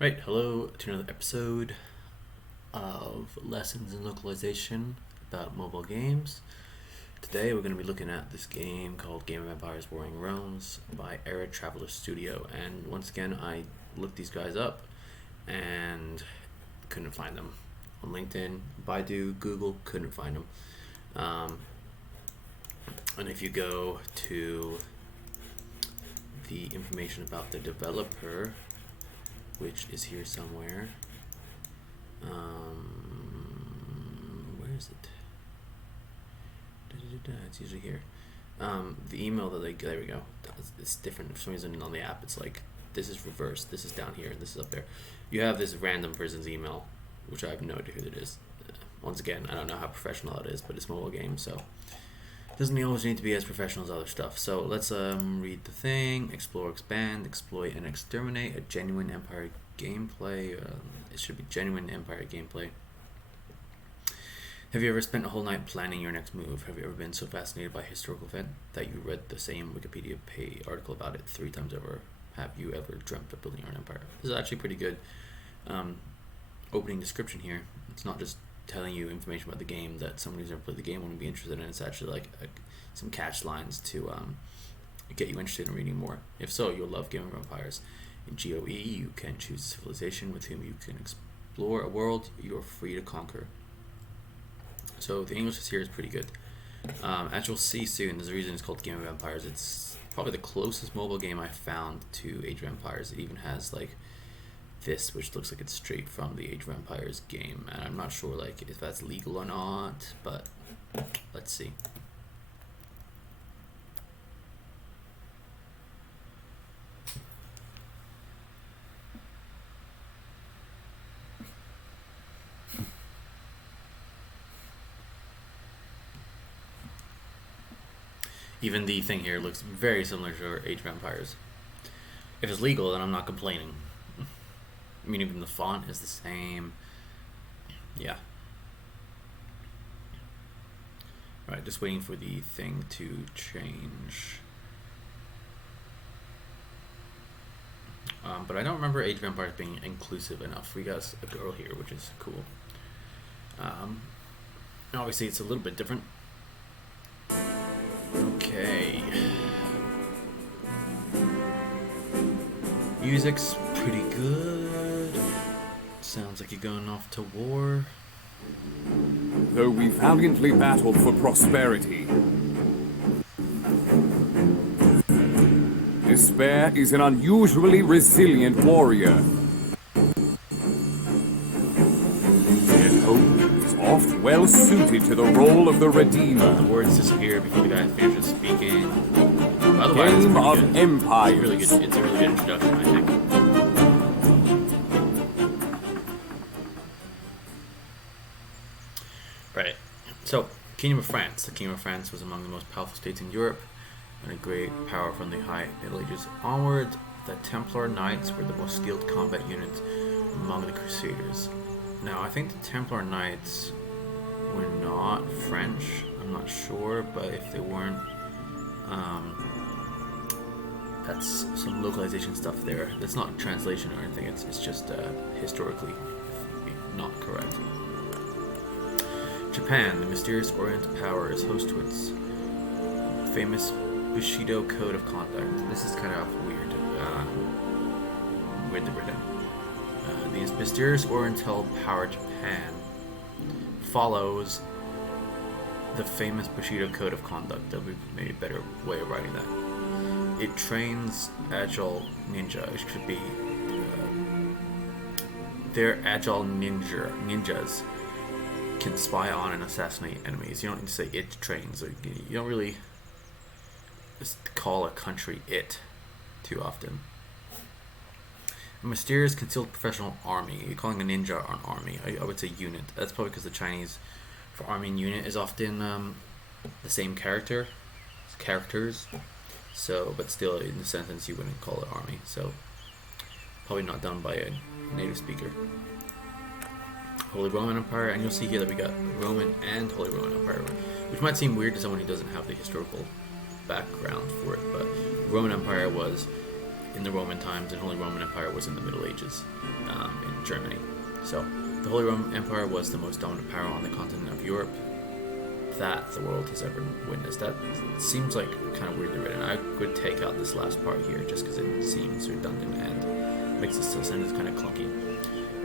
Right, hello to another episode of Lessons in Localization about mobile games. Today we're going to be looking at this game called Game of Empires Warring Realms by Era Traveler Studio. And once again, I looked these guys up and couldn't find them. On LinkedIn, Baidu, Google, couldn't find them. And if you go to the information about the developer, which is here somewhere. Where is it? It's usually here. The email that there we go. It's different. For some reason on the app, it's like, this is reversed. This is down here, and this is up there. You have this random person's email, which I have no idea who it is. Once again, I don't know how professional it is, but it's a mobile game, so doesn't always need to be as professional as other stuff. So let's read the thing. Explore, expand, exploit, and exterminate. A genuine empire gameplay. It should be genuine empire gameplay. Have you ever spent a whole night planning your next move? Have you ever been so fascinated by a historical event that you read the same Wikipedia article about it 3 times over? Have you ever dreamt of building your own empire? This is actually pretty good opening description here. It's not just telling you information about the game that someone who's never played the game wouldn't be interested in. It's actually like some catch lines to get you interested in reading more. If so, you'll love Game of Empires. In GOE, you can choose a civilization with whom you can explore a world you're free to conquer. So the English here is pretty good. As you'll see soon, there's a reason it's called Game of Empires. It's probably the closest mobile game I found to Age of Empires. It even has like this, which looks like it's straight from the Age of Empires game, and I'm not sure like if that's legal or not, but let's see. Even the thing here looks very similar to Age of Empires. If it's legal, then I'm not complaining. I mean, even the font is the same. Yeah. Alright, just waiting for the thing to change. But I don't remember Age of Empires being inclusive enough. We got a girl here, which is cool. Obviously, it's a little bit different. Okay. Music's pretty good. Sounds like you're going off to war. Though we valiantly battled for prosperity, despair is an unusually resilient warrior. Yet hope is oft well suited to the role of the Redeemer. The words disappear before the guy finishes speaking. Otherwise, Game of good. Empires. It's a really good introduction, I think. Right. So, Kingdom of France. The Kingdom of France was among the most powerful states in Europe, and a great power from the High Middle Ages onward. The Templar Knights were the most skilled combat unit among the Crusaders. Now, I think the Templar Knights were not French. I'm not sure, but if they weren't, that's some localization stuff there. That's not translation or anything. It's just historically not correct. Japan, the mysterious Orient power, is host to its famous Bushido Code of Conduct. This is kind of weird. Weirdly written. The mysterious Oriental power, Japan, follows the famous Bushido Code of Conduct. That would be maybe a better way of writing that. It trains agile ninja. It should be their agile ninjas can spy on and assassinate enemies. You don't need to say it trains. You don't really just call a country it too often. A mysterious concealed professional army. You're calling a ninja an army. I would say unit. That's probably because the Chinese for army and unit is often the same characters. So, but still in the sentence you wouldn't call it army. So, probably not done by a native speaker. Holy Roman Empire, and you'll see here that we got Roman and Holy Roman Empire, which might seem weird to someone who doesn't have the historical background for it, but Roman Empire was in the Roman times, and Holy Roman Empire was in the Middle Ages in Germany. So the Holy Roman Empire was the most dominant power on the continent of Europe that the world has ever witnessed. That seems like kind of weirdly written. I would take out this last part here just because it seems redundant and makes it still sound kind of clunky.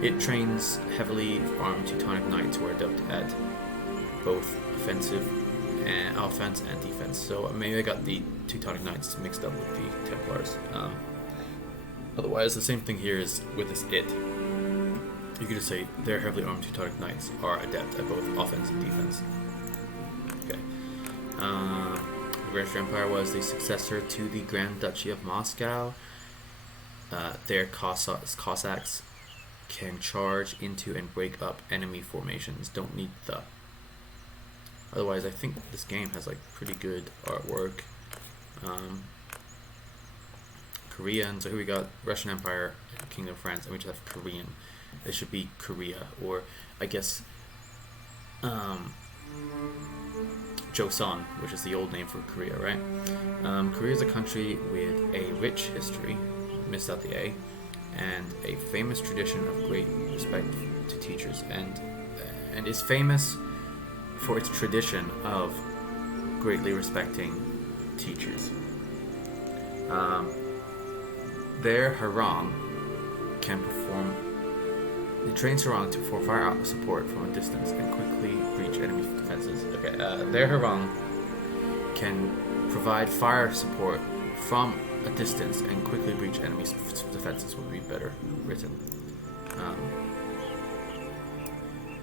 It trains heavily armed Teutonic knights who are adept at both offense and defense. So maybe I got the Teutonic knights mixed up with the Templars. Otherwise, the same thing here is with this it. You could just say their heavily armed Teutonic knights are adept at both offense and defense. Okay. The British Empire was the successor to the Grand Duchy of Moscow. Their Cossacks can charge into and break up enemy formations. Don't need the. Otherwise, I think this game has like pretty good artwork. Korean. So here we got Russian Empire, Kingdom of France, and we just have Korean. It should be Korea, or I guess Joseon, which is the old name for Korea, right? Korea is a country with a rich history, missed out the A, and a famous tradition of great respect to teachers, and is famous for its tradition of greatly respecting teachers. Their harang can perform. It trains harang for fire support from a distance and quickly breach enemy defenses. Okay, their harang can provide fire support from a distance and quickly breach enemy defenses. Would be better written.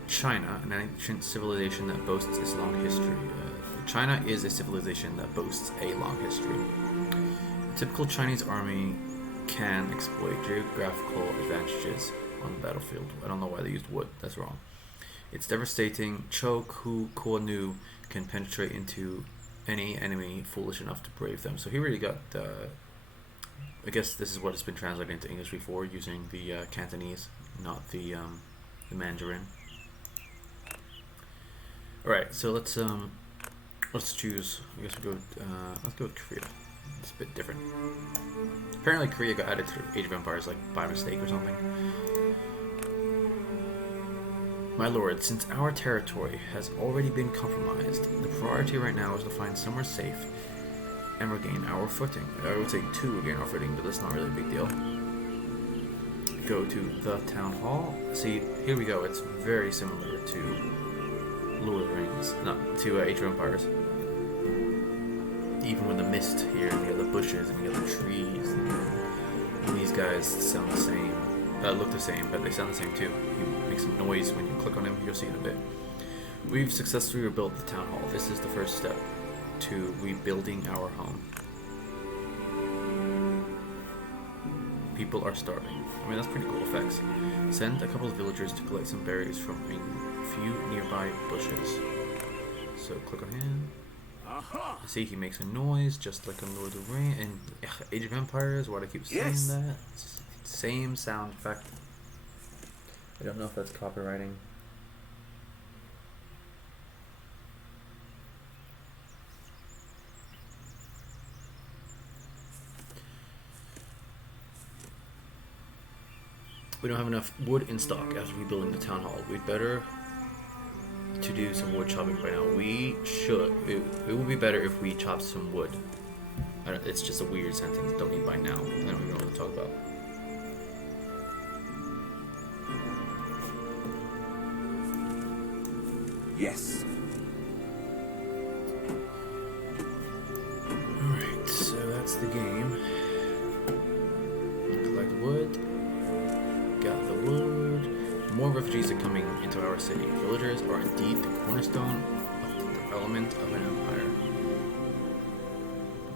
China, an ancient civilization that boasts its long history. China is a civilization that boasts a long history. A typical Chinese army can exploit geographical advantages on the battlefield. I don't know why they used wood. That's wrong. It's devastating. Cho Ku Nu can penetrate into any enemy foolish enough to brave them. So he really got. I guess this is what it's been translated into English before, using the Cantonese, not the Mandarin. All right, so let's choose. I guess we go. Let's go with Korea. It's a bit different. Apparently, Korea got added to Age of Empires like by mistake or something. My lord, since our territory has already been compromised, the priority right now is to find somewhere safe and regain our footing. I would say to regain our footing, but that's not really a big deal. Go to the town hall. See, here we go. It's very similar to Lord of the Rings, not to Age of Empires. Even with the mist here, and we got the bushes, and we got the trees, and these guys sound the same. Look the same, but they sound the same too. You make some noise when you click on him. You'll see in a bit. We've successfully rebuilt the town hall. This is the first step to rebuilding our home. People are starving. I mean, that's pretty cool effects. Send a couple of villagers to collect some berries from a few nearby bushes. So click on him. See, he makes a noise just like in Lord of the Rings and Age of Empires. Why do I keep saying that? It's same sound effect. I don't know if that's copywriting. We don't have enough wood in stock after rebuilding the town hall. We'd better to do some wood chopping right now. We should. It would be better if we chopped some wood. It's just a weird sentence. Don't need by now. I don't even know what to talk about. Yes. Alright, so that's the game. Collect wood. Got the wood. More refugees are coming into our city. Villagers are indeed the cornerstone of the development of an empire.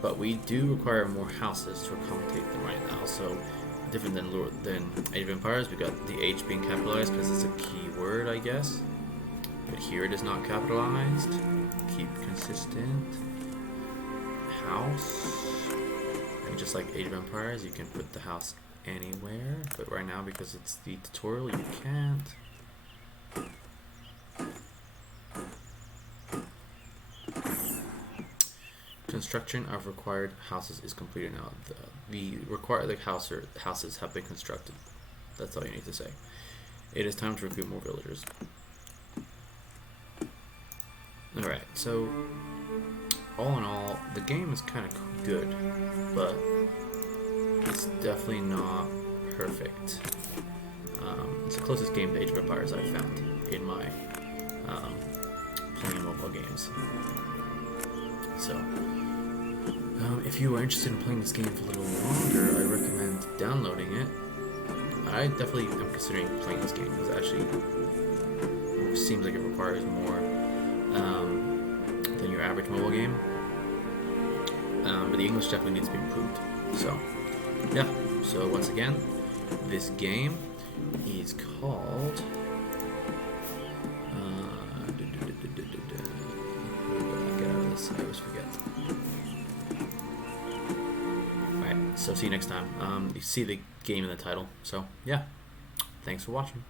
But we do require more houses to accommodate them right now. So different than Age of Empires, we got the H being capitalized because it's a key word, I guess. But here it is not capitalized. Keep consistent. House. And just like Age of Empires, you can put the house anywhere. But right now, because it's the tutorial, you can't. construction of required houses is completed now. The required houses have been constructed. That's all you need to say. It is time to recruit more villagers. Alright, so all in all, the game is kind of good, but it's definitely not perfect. It's the closest game to Age of Empires I've found in my playing mobile games. So, if you are interested in playing this game for a little longer, I recommend downloading it. I definitely am considering playing this game because it actually seems like it requires more than your average mobile game. But the English definitely needs to be improved. So, yeah. So once again, this game is called. Get out of this. I always forget. Alright, so see you next time. You see the game in the title. So, yeah. Thanks for watching.